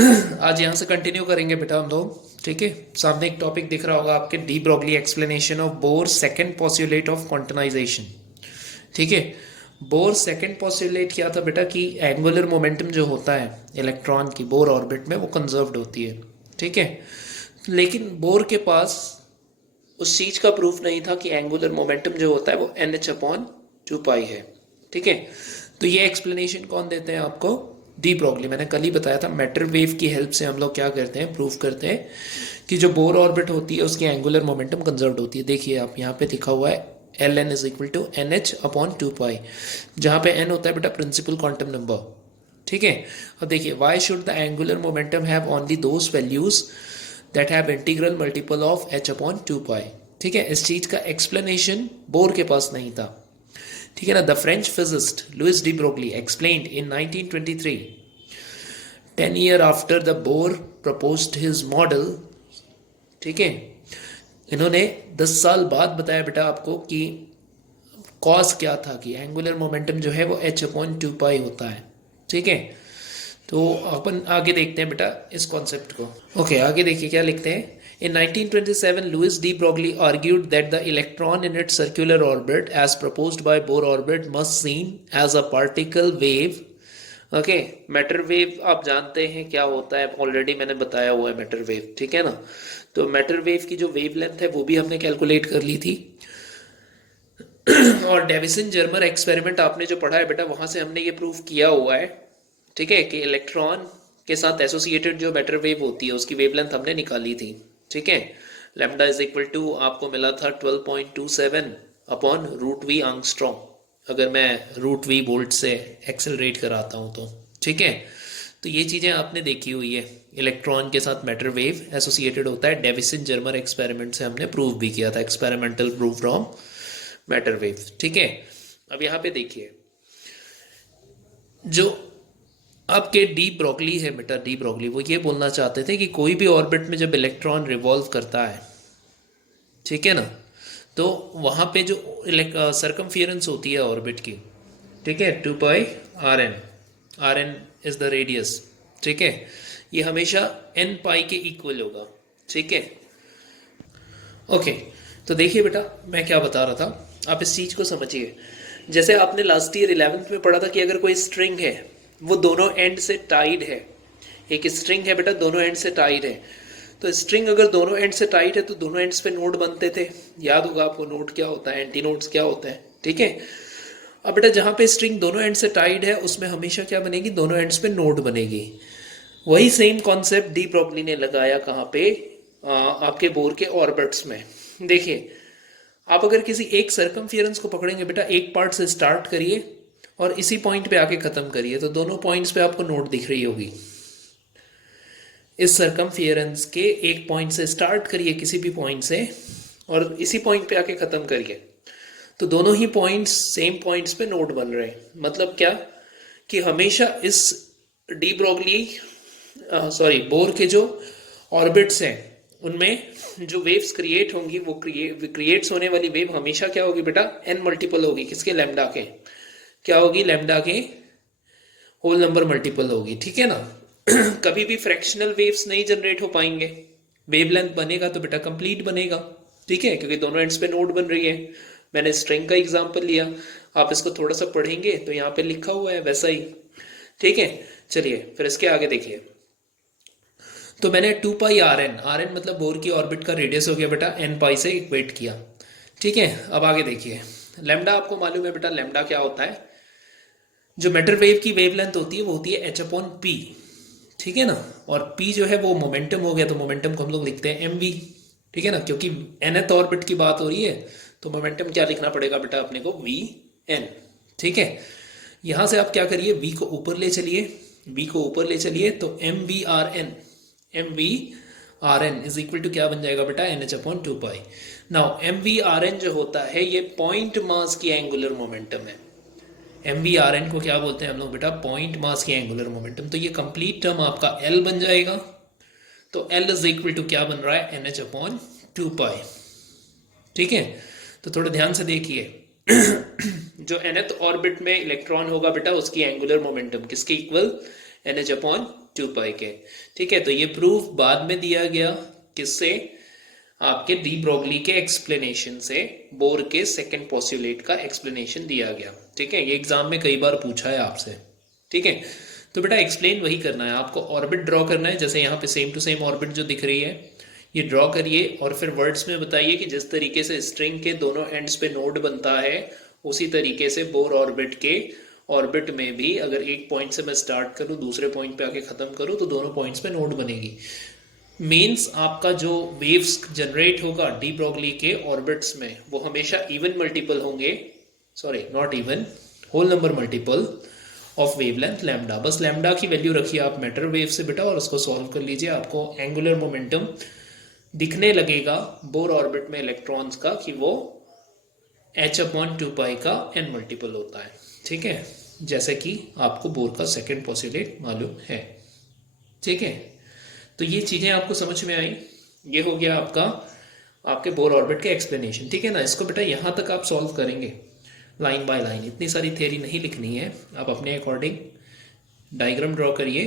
आज यहाँ से कंटिन्यू करेंगे बेटा हम लोग। ठीक है, सामने एक टॉपिक दिख रहा होगा आपके, de Broglie explanation of Bohr second postulate of quantization. ठीक है, बोर सेकंड पोस्टुलेट क्या था बेटा कि एंगुलर मोमेंटम जो होता है इलेक्ट्रॉन की बोर ऑर्बिट में वो कंजर्व्ड होती है। ठीक है, लेकिन बोर के पास उस चीज का प्रूफ नहीं था कि एंगुलर मोमेंटम जो होता है वो NH/2 है। ठीक है, तो ये एक्सप्लेनेशन कौन देते हैं आपको? De Broglie. मैंने कल ही बताया था, मैटर वेव की हेल्प से हम लोग क्या करते हैं, प्रूफ करते हैं कि जो बोर ऑर्बिट होती है उसकी एंगुलर मोमेंटम कंजर्व्ड होती है। देखिए आप यहाँ पे लिखा हुआ है Ln = NH/2 जहाँ पे n होता है बेटा प्रिंसिपल क्वांटम नंबर। ठीक है, अब देखिए why should the angular momentum have only those values that have integral multiple of h/2 ठीक है, इस चीज का एक्सप्लेनेशन बोर के पास नहीं था। ठीक है ना। The French physicist Louis de Broglie explained in 1923, 10 year after the Bohr proposed his model. ठीक है, इन्होंने 10 साल बाद बताया बेटा आपको कि कॉज क्या था कि एंगुलर मोमेंटम जो है वो h/2 होता है। ठीक है, तो अपन आगे देखते हैं बेटा इस कॉन्सेप्ट को। ओके, आगे देखिए क्या लिखते हैं। In 1927, Louis de Broglie argued that the electron in its circular orbit, as proposed by Bohr orbit, must seen as a particle wave. Okay, matter wave आप जानते हैं क्या होता है, ऑलरेडी मैंने बताया हुआ है मैटर वेव। ठीक है ना, तो मैटर वेव की जो वेव लेंथ है वो भी हमने कैलकुलेट कर ली थी। और डेविसन जर्मर एक्सपेरिमेंट आपने जो पढ़ा है बेटा, वहां से हमने ये प्रूव किया हुआ है। ठीक है, कि इलेक्ट्रॉन के साथ एसोसिएटेड जो मैटर वेव होती है उसकी वेवलेंथ हमने निकाली थी। ठीक है, लैम्डा = आपको मिला था 12.27/√v आंगस्ट्रॉम, अगर मैं √v वोल्ट से एक्सेलरेट कराता हूँ तो। ठीक है, तो ये चीज़ें आपने देखी हुई है, इलेक्ट्रॉन के साथ मैटर वेव एसोसिएटेड होता है। डेविसन जर्मर एक्सपेरिमेंट से हमने प्रूव भी किया था, experimental proof from matter wave. ठीक है, अब यहाँ पे देखिए जो आपके डी ब्रॉगली है बेटा, डी ब्रॉगली वो ये बोलना चाहते थे कि कोई भी ऑर्बिट में जब इलेक्ट्रॉन रिवॉल्व करता है, ठीक है ना, तो वहाँ पे जो सरकमफियरेंस होती है ऑर्बिट की, ठीक है, 2πRn, Rn is the radius. ठीक है, ये हमेशा n के इक्वल होगा। ठीक है, ओके, तो देखिए बेटा मैं क्या बता रहा था, आप इस चीज को समझिए। जैसे आपने लास्ट ईयर 11th में पढ़ा था कि अगर कोई स्ट्रिंग है वो दोनों एंड से टाइड है, एक स्ट्रिंग है बेटा दोनों एंड से टाइड है, तो स्ट्रिंग अगर दोनों एंड से टाइट है तो दोनों एंड्स पे नोड बनते थे। याद होगा आपको नोड क्या होता है, एंटी नोड्स क्या होते हैं। ठीक है, अब बेटा जहां पे स्ट्रिंग दोनों एंड से टाइड है उसमें हमेशा क्या बनेगी, दोनों एंड्स पे नोड बनेगी। वही सेम कॉन्सेप्ट डी ब्रॉगली ने लगाया कहाँ पे, आपके बोर के ऑर्बिट्स में। देखिए आप अगर किसी एक सरकमफियरेंस को पकड़ेंगे बेटा, एक पार्ट से स्टार्ट करिए और इसी पॉइंट पे आके खत्म करिए, तो दोनों पॉइंट्स पे आपको नोड दिख रही होगी। इस सरकमफियरेंस के एक पॉइंट से स्टार्ट करिए किसी भी पॉइंट से और इसी पॉइंट पे आके खत्म करिए, तो दोनों ही पॉइंट्स सेम पॉइंट्स पे नोड बन रहे हैं। मतलब क्या कि हमेशा इस डी ब्रॉगली बोर के जो ऑर्बिट्स हैं उनमें जो वेव्स क्रिएट होंगी वो क्रिएट्स होने वाली वेव हमेशा क्या होगी बेटा, n मल्टीपल होगी। किसके? लैम्डा के। क्या होगी? लैम्डा के होल नंबर मल्टीपल होगी। ठीक है ना। कभी भी फ्रैक्शनल वेव्स नहीं जनरेट हो पाएंगे, वेवलेंथ बनेगा तो बेटा कंप्लीट बनेगा। ठीक है, क्योंकि दोनों एंड्स पे नोड बन रही है। मैंने स्ट्रिंग का एग्जांपल लिया, आप इसको थोड़ा सा पढ़ेंगे तो यहाँ पे लिखा हुआ है वैसा ही। ठीक है, चलिए फिर इसके आगे देखिए। तो मैंने 2πRn, Rn मतलब बोर की ऑर्बिट का रेडियस हो गया बेटा, n से इक्वेट किया। ठीक है, अब आगे देखिए। लैम्डा आपको मालूम है बेटा, लैम्डा क्या होता है, जो मैटर वेव की वेवलेंथ होती है वो होती है h/p। ठीक है ना, और p जो है वो मोमेंटम हो गया, तो मोमेंटम को हम लोग लिखते हैं mv। ठीक है ना, क्योंकि nth ऑर्बिट की बात हो रही है तो मोमेंटम क्या लिखना पड़ेगा बेटा अपने को, vn। ठीक है, यहां से आप क्या करिए, v को ऊपर ले चलिए, v को ऊपर ले चलिए तो mvrn इज इक्वल टू क्या बन जाएगा बेटा, NH/2 नाउ mvrn जो होता है ये पॉइंट मास की एंगुलर मोमेंटम है। mvrn को क्या बोलते हैं हम लोग बेटा, पॉइंट मास की एंगुलर मोमेंटम। तो ये कंप्लीट टर्म आपका l बन जाएगा, तो l इज इक्वल टू क्या बन रहा है, NH/2। ठीक है, तो थोड़ा ध्यान से देखिए। जो nth ऑर्बिट में इलेक्ट्रॉन होगा बेटा उसकी एंगुलर मोमेंटम किसके इक्वल, NH/2 टू पाई के। ठीक है, तो ये प्रूफ बाद में दिया गया किससे, आपके डी ब्रोगली के एक्सप्लेनेशन से, बोर के सेकंड पोस्टुलेट का एक्सप्लेनेशन दिया गया। ठीक है, ये एग्जाम में कई बार पूछा है आपसे। ठीक है, तो बेटा एक्सप्लेन वही करना है आपको, ऑर्बिट ड्रॉ करना है। जैसे यहाँ पे सेम टू सेम ऑर्बिट जो दिख रही है ये ड्रॉ करिए और फिर वर्ड्स में बताइए कि जिस तरीके से स्ट्रिंग के दोनों एंड्स पे नोड बनता है उसी तरीके से बोर ऑर्बिट के ऑर्बिट में भी अगर एक पॉइंट से मैं स्टार्ट करूं दूसरे पॉइंट पे आके खत्म करूं तो दोनों पॉइंट्स पे नोड बनेगी। मीन्स आपका जो वेव्स जनरेट होगा डी ब्रोगली के ऑर्बिट्स में वो हमेशा इवन मल्टीपल होंगे, sorry not even, whole number multiple of wavelength lambda. बस लैम्डा की वैल्यू रखिए आप मैटर वेव से बेटा और उसको सॉल्व कर लीजिए, आपको एंगुलर मोमेंटम दिखने लगेगा बोर ऑर्बिट में इलेक्ट्रॉन्स का कि वो h/2 पाई का n मल्टीपल होता है। ठीक है, जैसे कि आपको बोर का सेकंड पोस्टुलेट मालूम है। ठीक है, तो ये चीजें आपको समझ में आई। ये हो गया आपका आपके बोर ऑर्बिट के एक्सप्लेनेशन। ठीक है ना, इसको बेटा यहाँ तक आप सॉल्व करेंगे लाइन बाय लाइन, इतनी सारी थ्योरी नहीं लिखनी है, आप अपने अकॉर्डिंग डायग्राम ड्रॉ करिए,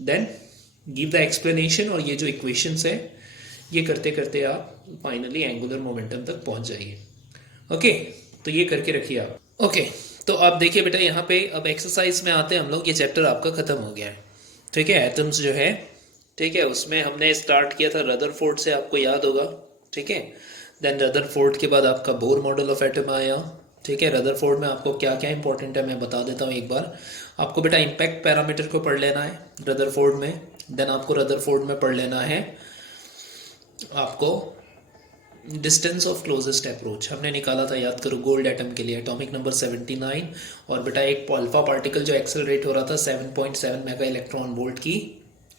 देन गिव द एक्सप्लेनेशन और ये जो इक्वेशंस है ये करते करते आप फाइनली एंगुलर मोमेंटम तक पहुंच जाइए। ओके, तो ये करके रखिए आप। ओके, तो आप देखिए बेटा यहाँ पे अब एक्सरसाइज में आते हैं हम लोग, ये चैप्टर आपका खत्म हो गया है। ठीक है, एटम्स जो है, ठीक है, उसमें हमने स्टार्ट किया था रदरफोर्ड से, आपको याद होगा। ठीक है, देन रदरफोर्ड के बाद आपका बोर मॉडल ऑफ एटम आया। ठीक है, रदरफोर्ड में आपको क्या क्या इंपॉर्टेंट है मैं बता देता हूँ एक बार। आपको बेटा इम्पैक्ट पैरामीटर को पढ़ लेना है रदरफोर्ड में, देन आपको रदरफोर्ड में पढ़ लेना है आपको डिस्टेंस ऑफ क्लोजेस्ट अप्रोच, हमने निकाला था याद करो गोल्ड एटम के लिए, एटॉमिक नंबर 79, और बेटा एक अल्फा पार्टिकल जो एक्सेलरेट हो रहा था 7.7 मेगा इलेक्ट्रॉन वोल्ट की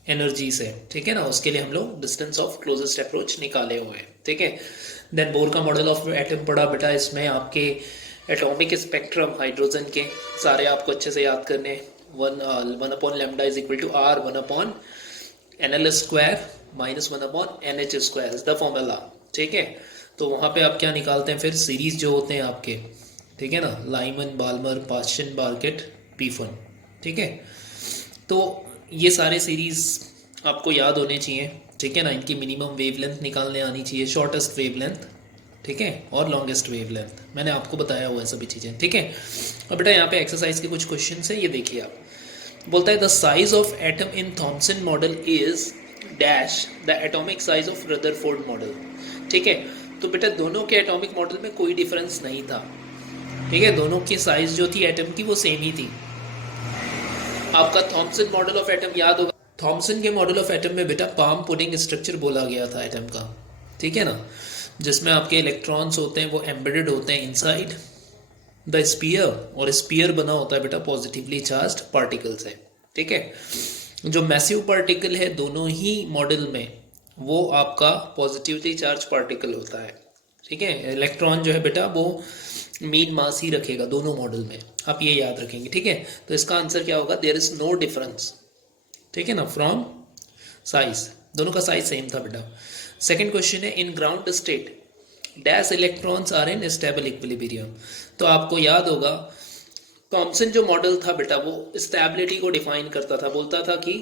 एनर्जी से। ठीक है ना, उसके लिए हम लोग डिस्टेंस ऑफ क्लोजेस्ट अप्रोच निकाले हुए हैं। ठीक है, देन बोर का मॉडल ऑफ एटम पढ़ा बेटा, इसमें आपके एटॉमिक स्पेक्ट्रम हाइड्रोजन के सारे आपको अच्छे से याद करने, 1/λ is equal to r 1/nl² minus 1/nh² is the formula. ठीक है, तो वहाँ पे आप क्या निकालते हैं फिर सीरीज जो होते हैं आपके, ठीक है ना, लाइमन, बाल्मर, पाश्चन, बार्केट, पीफन। ठीक है, तो ये सारे सीरीज आपको याद होने चाहिए। ठीक है ना, इनकी मिनिमम वेवलेंथ निकालने आनी चाहिए, शॉर्टेस्ट वेवलेंथ, ठीक है, और लॉन्गेस्ट वेवलेंथ, मैंने आपको बताया हुआ है सभी चीज़ें। ठीक है, और बेटा यहाँ पे एक्सरसाइज के कुछ क्वेश्चन है, ये देखिए आप। बोलता है the size of atom in Thompson model is dash the atomic size of Rutherford model. ठीक है, तो बेटा दोनों के एटॉमिक मॉडल में कोई डिफरेंस नहीं था। ठीक है, दोनों की साइज जो थी एटम की वो सेम ही थी। आपका थॉमसन मॉडल ऑफ एटम याद होगा, थॉमसन के मॉडल ऑफ एटम में बेटा पाम पुडिंग स्ट्रक्चर बोला गया था एटम का। ठीक है ना, जिसमें आपके इलेक्ट्रॉन्स होते हैं वो एम्बेडेड होते हैं इनसाइड द स्पीयर, और स्पीयर बना होता है बेटा पॉजिटिवली चार्ज्ड पार्टिकल से। ठीक है, जो मैसिव पार्टिकल है दोनों ही मॉडल में वो आपका पॉजिटिवली चार्ज पार्टिकल होता है। ठीक है, इलेक्ट्रॉन जो है बेटा वो मीन मास ही रखेगा दोनों मॉडल में, आप ये याद रखेंगे। ठीक है, तो इसका आंसर क्या होगा, देयर इज नो डिफरेंस। ठीक है ना, फ्रॉम साइज, दोनों का साइज सेम था बेटा। सेकंड क्वेश्चन है in ground state dash electrons are in stable equilibrium. तो आपको याद होगा थॉमसन जो मॉडल था बेटा वो स्टेबिलिटी को डिफाइन करता था, बोलता था कि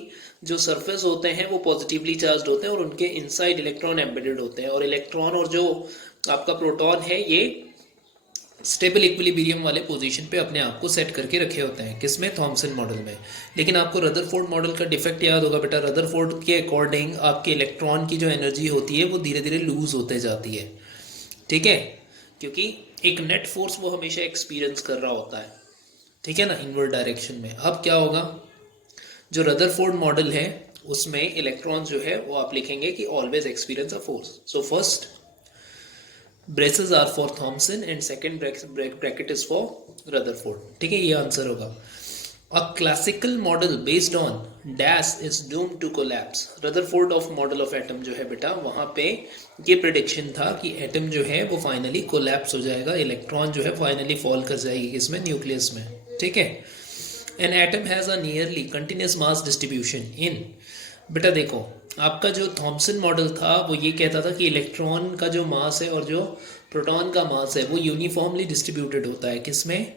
जो सरफेस होते हैं वो पॉजिटिवली चार्ज्ड होते हैं और उनके इनसाइड इलेक्ट्रॉन एम्बेडेड होते हैं, और इलेक्ट्रॉन और जो आपका प्रोटॉन है ये स्टेबल इक्विलिब्रियम वाले पोजीशन पे अपने आप को सेट करके रखे होते हैं, किसमें, थॉमसन मॉडल में। लेकिन आपको रदरफोर्ड मॉडल का डिफेक्ट याद होगा बेटा, रदरफोर्ड के अकॉर्डिंग आपके इलेक्ट्रॉन की जो एनर्जी होती है वो धीरे धीरे लूज होते जाती है। ठीक है, क्योंकि एक नेट फोर्स वो हमेशा एक्सपीरियंस कर रहा होता है। ठीक है ना, इनवर्ड डायरेक्शन में। अब क्या होगा, जो रदरफोर्ड मॉडल है उसमें इलेक्ट्रॉन जो है वो आप लिखेंगे कि always experience a force. So first braces are for Thomson and second bracket is for Rutherford. ठीक है, ये आंसर होगा। A classical model based on dash is doomed to collapse. Rutherford of model of atom जो है बेटा वहां पे ये प्रेडिक्शन था कि एटम जो है वो फाइनली कोलैप्स हो जाएगा, इलेक्ट्रॉन जो है फाइनली फॉल कर जाएगी इसमें, न्यूक्लियस में। ठीक है, an atom has a nearly continuous mass distribution in, बेटा देखो आपका जो थॉमसन मॉडल था वो ये कहता था कि इलेक्ट्रॉन का जो मास है और जो प्रोटॉन का मास है वो यूनिफॉर्मली डिस्ट्रीब्यूटेड होता है, किसमें,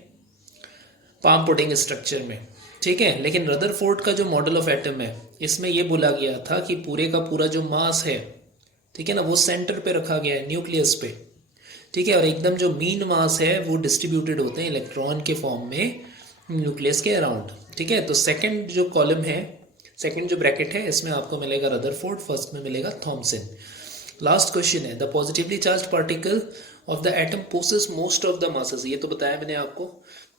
पाम पुडिंग स्ट्रक्चर में। ठीक है, लेकिन रदरफोर्ड का जो मॉडल ऑफ एटम है इसमें ये बोला गया था कि पूरे का पूरा जो मास है, ठीक है ना, वो सेंटर पे रखा गया है, न्यूक्लियस पे, ठीक है, और एकदम जो मीन मास है वो डिस्ट्रीब्यूटेड होते हैं इलेक्ट्रॉन के फॉर्म में न्यूक्लियस के अराउंड, ठीक है। तो सेकंड जो कॉलम है, सेकंड जो ब्रैकेट है, इसमें आपको मिलेगा रदरफोर्ड, फर्स्ट में मिलेगा थॉमसन। लास्ट क्वेश्चन है, the positively charge particle of the atom possess most of the masses. ये तो बताया मैंने आपको,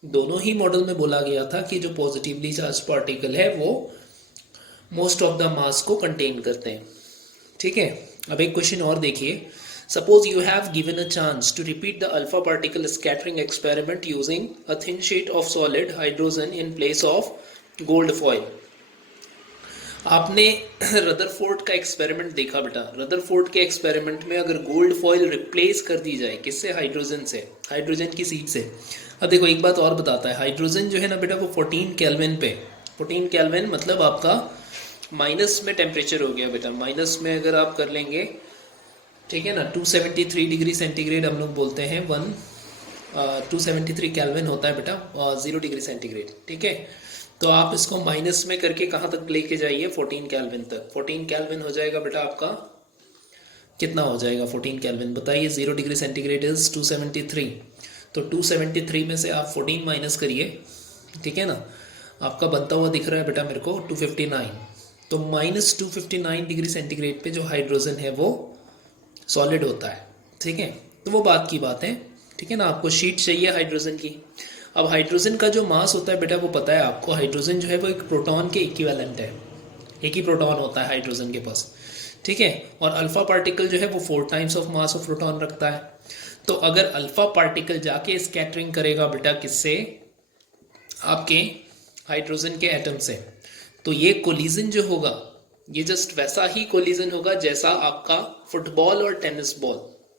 दोनों ही मॉडल में बोला गया था कि जो पॉजिटिवली चार्ज पार्टिकल है वो मोस्ट ऑफ द मास को कंटेन करते हैं, ठीक है। अब एक क्वेश्चन और देखिए, suppose you have given a chance to repeat the alpha particle scattering experiment using a thin sheet of solid hydrogen in place of gold foil. आपने रदरफोर्ड का एक्सपेरिमेंट देखा बेटा, रदरफोर्ड के एक्सपेरिमेंट में अगर गोल्ड फॉइल रिप्लेस कर दी जाए किससे, हाइड्रोजन से, हाइड्रोजन की सीट से। अब देखो एक बात और बताता है, हाइड्रोजन जो है ना बेटा वो 14 केल्विन पे, 14 केल्विन मतलब आपका माइनस में टेम्परेचर हो गया बेटा, माइनस में अगर आप कर लेंगे, ठीक है ना, 273 डिग्री सेंटीग्रेड हम लोग बोलते हैं, 273 केल्विन होता है बेटा, 0 डिग्री सेंटीग्रेड, ठीक है। तो आप इसको माइनस में करके कहाँ तक लेके जाइए, 14 केल्विन तक। 14 केल्विन हो जाएगा बेटा आपका, कितना हो जाएगा 14 केल्विन बताइए, 0 डिग्री सेंटीग्रेड इज 273, तो 273 में से आप 14 माइनस करिए, ठीक है ना, आपका बनता हुआ दिख रहा है बेटा मेरे को 259, तो माइनस 259 डिग्री सेंटीग्रेड पे जो हाइड्रोजन है वो सॉलिड होता है, ठीक है। तो वो बात की बात है, ठीक है ना, आपको शीट चाहिए हाइड्रोजन की। अब हाइड्रोजन का जो मास होता है बेटा वो पता है आपको, हाइड्रोजन जो है वो एक प्रोटॉन के इक्विवेलेंट है, एक ही प्रोटॉन होता है हाइड्रोजन के पास, ठीक है। और अल्फा पार्टिकल जो है वो 4 times of mass of proton रखता है। तो अगर अल्फा पार्टिकल जाके स्कैटरिंग करेगा बेटा किससे, आपके हाइड्रोजन के एटम से, तो ये कोलिजन जो होगा ये जस्ट वैसा ही कोलिजन होगा जैसा आपका फुटबॉल और टेनिस बॉल,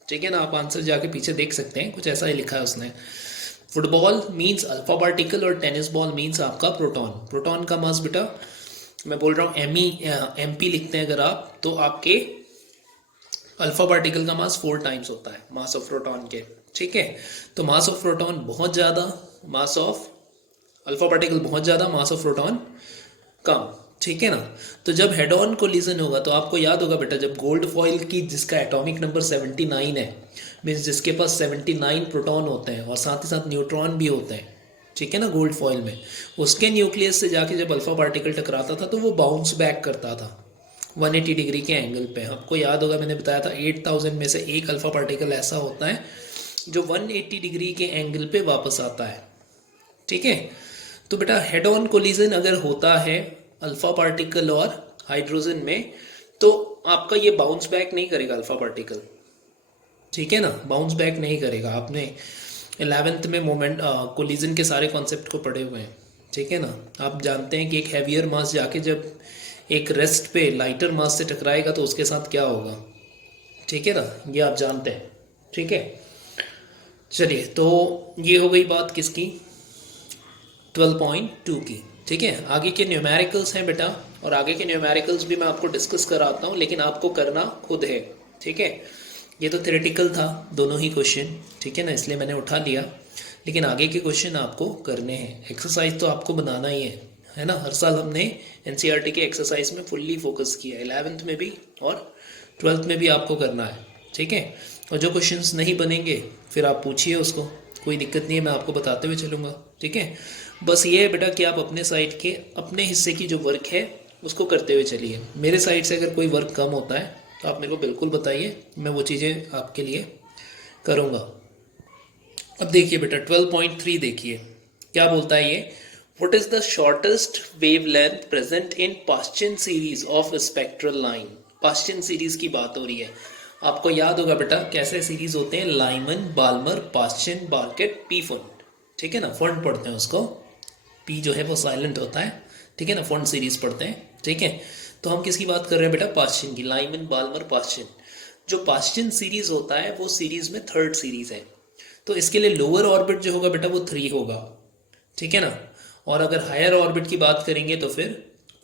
ठीक है ना। आप आंसर जाके पीछे देख सकते हैं, कुछ ऐसा ही लिखा है उसने, फुटबॉल मींस अल्फा पार्टिकल और टेनिस बॉल मींस आपका प्रोटॉन। प्रोटॉन का मास बेटा मैं बोल रहा हूँ MP लिखते हैं अगर आप, तो आपके अल्फा पार्टिकल का मास 4 टाइम्स होता है मास ऑफ प्रोटॉन के, ठीक है। तो मास ऑफ प्रोटॉन बहुत ज़्यादा, मास ऑफ अल्फा पार्टिकल बहुत ज़्यादा, मास ऑफ प्रोटॉन कम, ठीक है ना। तो जब हेड ऑन कोलिजन होगा तो आपको याद होगा बेटा, जब गोल्ड फॉइल की जिसका एटॉमिक नंबर 79 है, मीन्स जिसके पास 79 प्रोटॉन होते हैं और साथ ही साथ न्यूट्रॉन भी होते हैं, ठीक है ना, गोल्ड फॉइल में, उसके न्यूक्लियस से जाके जब अल्फा पार्टिकल टकराता था तो वो बाउंस बैक करता था 180 डिग्री के एंगल पे। आपको याद होगा मैंने बताया था 8000 में से एक अल्फा पार्टिकल ऐसा होता है जो 180 डिग्री के एंगल पे वापस आता है, ठीक है। तो बेटा हेड ऑन कोलिजन अगर होता है अल्फा पार्टिकल और हाइड्रोजन में, तो आपका ये बाउंस बैक नहीं करेगा अल्फा पार्टिकल, ठीक है ना, बाउंस बैक नहीं करेगा। आपने 11th में मोमेंट कोलिजन के सारे कॉन्सेप्ट को पढ़े हुए हैं, ठीक है ना। आप जानते हैं कि एक हैवियर मास जाके जब एक रेस्ट पे लाइटर मास से टकराएगा तो उसके साथ क्या होगा, ठीक है ना, ये आप जानते हैं, ठीक है। चलिए, तो ये हो गई बात किसकी, 12.2 की, ठीक है। आगे के न्यूमेरिकल्स हैं बेटा, और आगे के न्यूमेरिकल्स भी मैं आपको डिस्कस कराता हूँ, लेकिन आपको करना खुद है, ठीक है। ये तो थ्योरेटिकल था दोनों ही क्वेश्चन, ठीक है ना, इसलिए मैंने उठा लिया, लेकिन आगे के क्वेश्चन आपको करने हैं। एक्सरसाइज तो आपको बनाना ही है ना। हर साल हमने NCERT के एक्सरसाइज में फुल्ली फोकस किया है, 11th में भी और 12th में भी आपको करना है, ठीक है। और जो क्वेश्चंस नहीं बनेंगे फिर आप पूछिए उसको, कोई दिक्कत नहीं है, मैं आपको बताते हुए चलूँगा, ठीक है। बस ये है बेटा कि आप अपने साइड के अपने हिस्से की जो वर्क है उसको करते हुए चलिए। मेरे साइड से अगर कोई वर्क कम होता है तो आप मेरे को बिल्कुल बताइए, मैं वो चीज़ें आपके लिए करूँगा। अब देखिए बेटा 12.3 देखिए क्या बोलता है ये, what is the shortest wavelength present in Paschen series of spectral line. Paschen series की बात हो रही है, आपको याद होगा बेटा कैसे सीरीज होते हैं, Lyman, Balmer, Paschen, Brackett, Pfund, ठीक है ना, फंड पढ़ते हैं उसको, पी जो है वो साइलेंट होता है, ठीक है ना, फंड सीरीज पढ़ते हैं, ठीक है। तो हम किसकी बात कर रहे हैं बेटा, पास्चन की, लाइमन, बाल्मर, पास्चन। जो पास्चन सीरीज होता है वो सीरीज में थर्ड सीरीज है, तो इसके लिए लोअर ऑर्बिट जो होगा बेटा वो 3 होगा, ठीक है ना। और अगर हायर ऑर्बिट की बात करेंगे तो फिर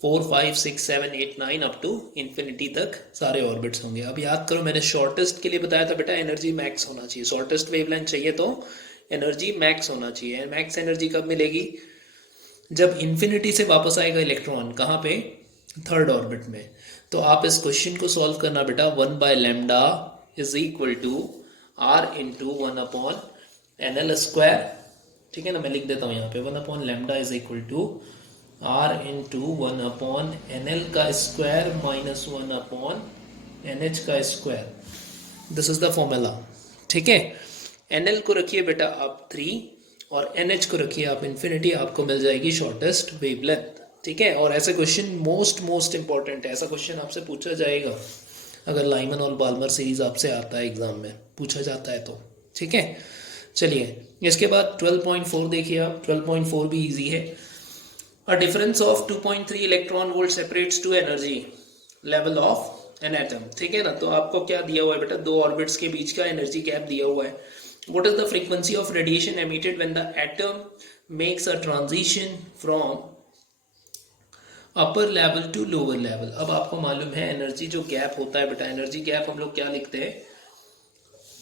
4, 5, 6, 7, 8, 9 अप टू इन्फिनिटी तक सारे ऑर्बिट्स होंगे। अब याद करो मैंने शॉर्टेस्ट के लिए बताया था बेटा एनर्जी मैक्स होना चाहिए, शॉर्टेस्ट वेवलेंथ चाहिए तो एनर्जी मैक्स होना चाहिए। मैक्स एनर्जी कब मिलेगी, जब इन्फिनिटी से वापस आएगा इलेक्ट्रॉन, कहाँ पे, थर्ड ऑर्बिट में। तो आप इस क्वेश्चन को सॉल्व करना बेटा, 1/λ is equal to R into 1/NL²। ठीक है ना, मैं लिख देता हूँ यहाँ पे 1/λ is equal to R into 1/NL का स्क्वायर माइनस 1/NH का square. This is the formula. ठीक है, NL को रखिए बेटा आप 3 और NH को रखिए आप इन्फिनिटी, आपको मिल जाएगी शॉर्टेस्ट वेवलेंथ। ठीक है, और ऐसे क्वेश्चन मोस्ट इंपॉर्टेंट है, ऐसा क्वेश्चन आपसे पूछा जाएगा अगर लाइमन और बाल्मर सीरीज आपसे आता है एग्जाम में, पूछा जाता है तो। ठीक है, चलिए इसके बाद 12.4 देखिए आप। 12.4 भी इजी है। A difference of 2.3 electron volt separates two energy level of an atom. ठीक है ना, तो आपको क्या दिया हुआ है बेटा, दो ऑर्बिट्स के बीच का एनर्जी गैप दिया हुआ है। What is the frequency of radiation emitted when the atom makes a transition from upper level to lower level. अब आपको मालूम है एनर्जी जो गैप होता है बेटा, एनर्जी गैप हम लोग क्या लिखते हैं,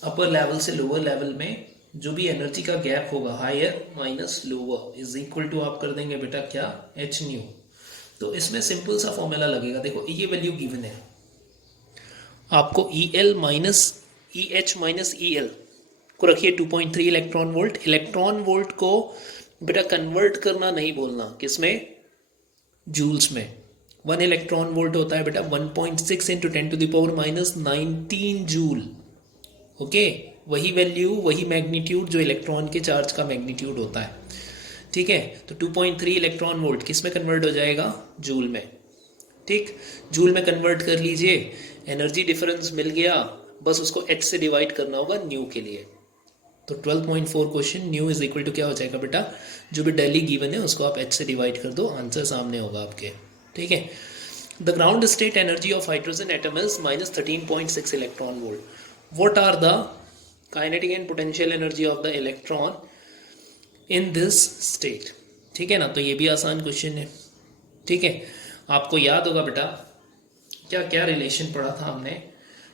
अपर लेवल से लोअर लेवल में जो भी एनर्जी का गैप होगा, higher minus lower is equal to आप कर देंगे बेटा क्या, एच न्यू। तो इसमें सिंपल सा फॉर्मूला लगेगा, देखो ये वैल्यू गिवन है आपको, E L minus E H minus E L को रखिए 2.3 इलेक्ट्रॉन वोल्ट। इलेक्ट्रॉन वोल्ट को बेटा कन्वर्ट करना नहीं बोलना, किसमें, जूल्स में। 1 इलेक्ट्रॉन वोल्ट होता है बेटा 1.6 इंटू 10⁻⁻19 जूल। ओके, वही वैल्यू वही मैग्नीट्यूड जो इलेक्ट्रॉन के चार्ज का मैग्नीट्यूड होता है। ठीक है, तो 2.3 इलेक्ट्रॉन वोल्ट किस में कन्वर्ट हो जाएगा, जूल में। ठीक, जूल में कन्वर्ट कर लीजिए, एनर्जी डिफरेंस मिल गया, बस उसको एच से डिवाइड करना होगा न्यू के लिए। तो 12.4 question, nu is equal to क्या हो जाएगा बेटा, जो भी डेली गिवन है उसको आप एच से डिवाइड कर दो, आंसर सामने होगा आपके। ठीक है, the ground state energy of hydrogen atom is -13.6 electron volt. What are the kinetic and potential energy of the electron in this state. ठीक है ना, तो ये भी आसान क्वेश्चन है। ठीक है, आपको याद होगा बेटा क्या क्या रिलेशन पढ़ा था हमने,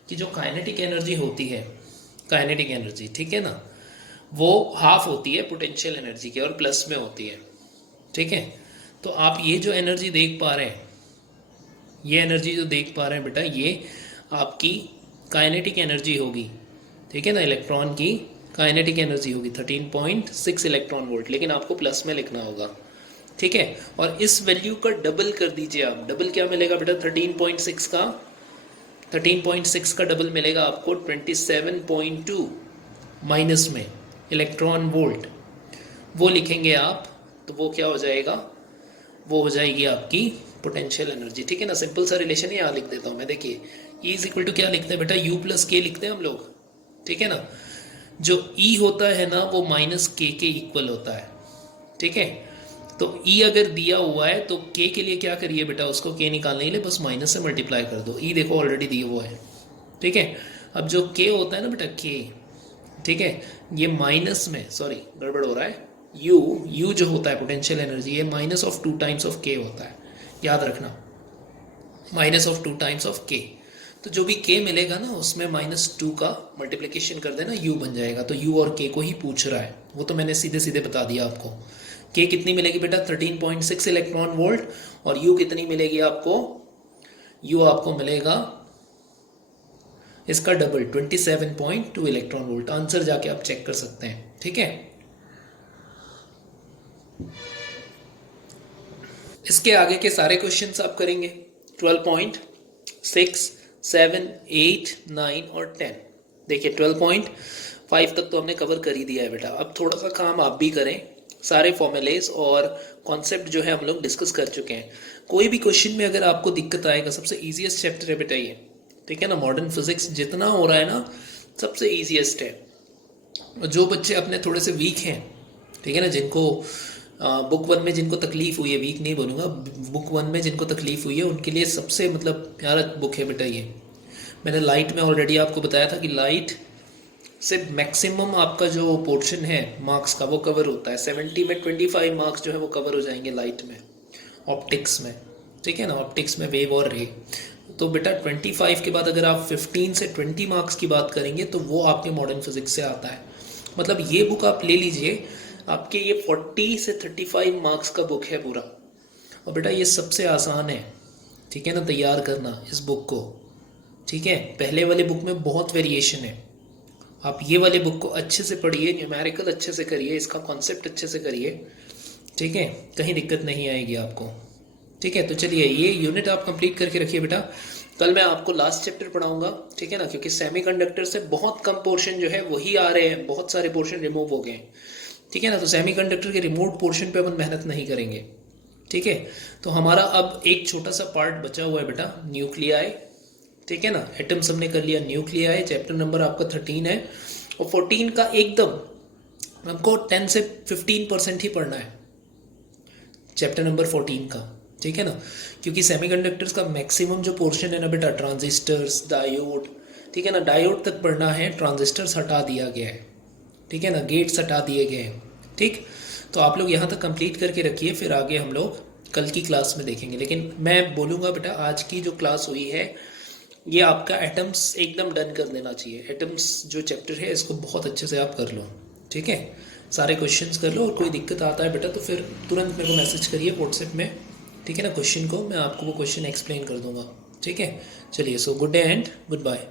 कि जो काइनेटिक एनर्जी होती है, काइनेटिक एनर्जी, ठीक है ना, वो हाफ होती है पोटेंशियल एनर्जी के और प्लस में होती है। ठीक है, तो आप ये जो एनर्जी देख पा रहे हैं, ये एनर्जी जो देख पा रहे हैं बेटा, ये आपकी काइनेटिक एनर्जी होगी। ठीक है ना, इलेक्ट्रॉन की काइनेटिक एनर्जी होगी 13.6 इलेक्ट्रॉन वोल्ट, लेकिन आपको प्लस में लिखना होगा। ठीक है, और इस वैल्यू का डबल कर दीजिए आप। डबल क्या मिलेगा बेटा, 13.6 का डबल मिलेगा आपको 27.2 माइनस में इलेक्ट्रॉन वोल्ट, वो लिखेंगे आप, तो वो क्या हो जाएगा, वो हो जाएगी आपकी पोटेंशियल एनर्जी। ठीक है ना, सिंपल सा रिलेशन है, यहाँ लिख देता हूँ मैं। देखिए E इज इक्वल टू क्या लिखते हैं बेटा, U प्लस के लिखते हैं हम लोग। ठीक है ना, जो E होता है ना वो माइनस के इक्वल होता है। ठीक है, तो E अगर दिया हुआ है तो K के लिए क्या करिए बेटा, उसको K निकालने के लिए बस माइनस से मल्टीप्लाई कर दो। E देखो ऑलरेडी दिया हुआ है। ठीक है, अब जो K होता है ना बेटा K, ठीक है, ये माइनस में, सॉरी गड़बड़ हो रहा है, U जो होता है पोटेंशियल एनर्जी, ये minus of 2 times of K होता है, याद रखना, minus of 2 times of K। तो जो भी K मिलेगा ना उसमें -2 का मल्टीप्लिकेशन कर देना, U बन जाएगा। तो U और K को ही पूछ रहा है, वो तो मैंने सीधे सीधे बता दिया आपको। K कितनी मिलेगी बेटा, 13.6 इलेक्ट्रॉन वोल्ट, और U कितनी मिलेगी आपको, U आपको मिलेगा इसका डबल 27.2 इलेक्ट्रॉन वोल्ट। आंसर जाके आप चेक कर सकते हैं। ठीक है, इसके आगे के सारे क्वेश्चंस आप करेंगे 12.6, 7, 8, 9 और 10। देखिए 12.5 तक तो हमने कवर कर ही दिया है बेटा। अब थोड़ा सा काम आप भी करें, सारे फॉर्मूलेज और कॉन्सेप्ट जो है हम लोग डिस्कस कर चुके हैं। कोई भी क्वेश्चन में अगर आपको दिक्कत आएगा, सबसे ईजीएस्ट चैप्टर है बेटा ये। ठीक है ना, मॉडर्न फिजिक्स जितना हो रहा है ना, सबसे ईजीएस्ट है। जो बच्चे अपने थोड़े से वीक हैं, ठीक है ना, जिनको बुक 1 में जिनको तकलीफ हुई है, वीक नहीं बोलूँगा, बुक 1 में जिनको तकलीफ हुई है उनके लिए सबसे मतलब प्यारा बुक है बेटा ये। मैंने लाइट में ऑलरेडी आपको बताया था कि लाइट से मैक्सिमम आपका जो पोर्शन है मार्क्स का वो कवर होता है। 70 में 25 मार्क्स जो है वो कवर हो जाएंगे लाइट में, ऑप्टिक्स में। ठीक है ना, ऑप्टिक्स में वेव और रे। तो बेटा 25 के बाद अगर आप 15 से 20 मार्क्स की बात करेंगे तो वो आपके मॉडर्न फिजिक्स से आता है। मतलब ये बुक आप ले लीजिए, आपके ये 40 से 35 मार्क्स का बुक है पूरा। और बेटा ये सबसे आसान है, ठीक है ना, तैयार करना इस बुक को। ठीक है, पहले वाले बुक में बहुत वेरिएशन है, आप ये वाले बुक को अच्छे से पढ़िए, न्यूमेरिकल अच्छे से करिए, इसका कॉन्सेप्ट अच्छे से करिए। ठीक है, कहीं दिक्कत नहीं आएगी आपको। ठीक है, तो चलिए ये यूनिट आप कंप्लीट करके रखिए बेटा। कल मैं आपको लास्ट चैप्टर पढ़ाऊंगा, ठीक है ना, क्योंकि सेमीकंडक्टर से बहुत कम पोर्शन जो है वही आ रहे हैं, बहुत सारे पोर्शन रिमूव हो गए हैं। ठीक है ना, तो सेमीकंडक्टर के रिमोट पोर्शन पे अपन मेहनत नहीं करेंगे। ठीक है, तो हमारा अब एक छोटा सा पार्ट बचा हुआ है बेटा, न्यूक्लियाई। ठीक है ना, एटम्स हमने कर लिया, न्यूक्लियाई चैप्टर नंबर आपका 13 है, और 14 का एकदम हमको 10 से 15% ही पढ़ना है, चैप्टर नंबर 14 का। ठीक है ना, क्योंकि सेमीकंडक्टर्स का मैक्सिमम जो पोर्शन है ना बेटा, ट्रांजिस्टर्स, डायोड, ठीक है ना, डायोड तक पढ़ना है, ट्रांजिस्टर्स हटा दिया गया है। ठीक है ना, गेट्स हटा दिए गए हैं। ठीक, तो आप लोग यहाँ तक कंप्लीट करके रखिए, फिर आगे हम लोग कल की क्लास में देखेंगे। लेकिन मैं बोलूँगा बेटा, आज की जो क्लास हुई है ये आपका एटम्स एकदम डन कर देना चाहिए। एटम्स जो चैप्टर है इसको बहुत अच्छे से आप कर लो। ठीक है, सारे क्वेश्चंस कर लो, और कोई दिक्कत आता है बेटा तो फिर तुरंत मेरे को मैसेज करिए व्हाट्सएप में। ठीक है ना, क्वेश्चन को मैं आपको वो क्वेश्चन एक्सप्लेन कर दूंगा। ठीक है, चलिए, so good day and good bye.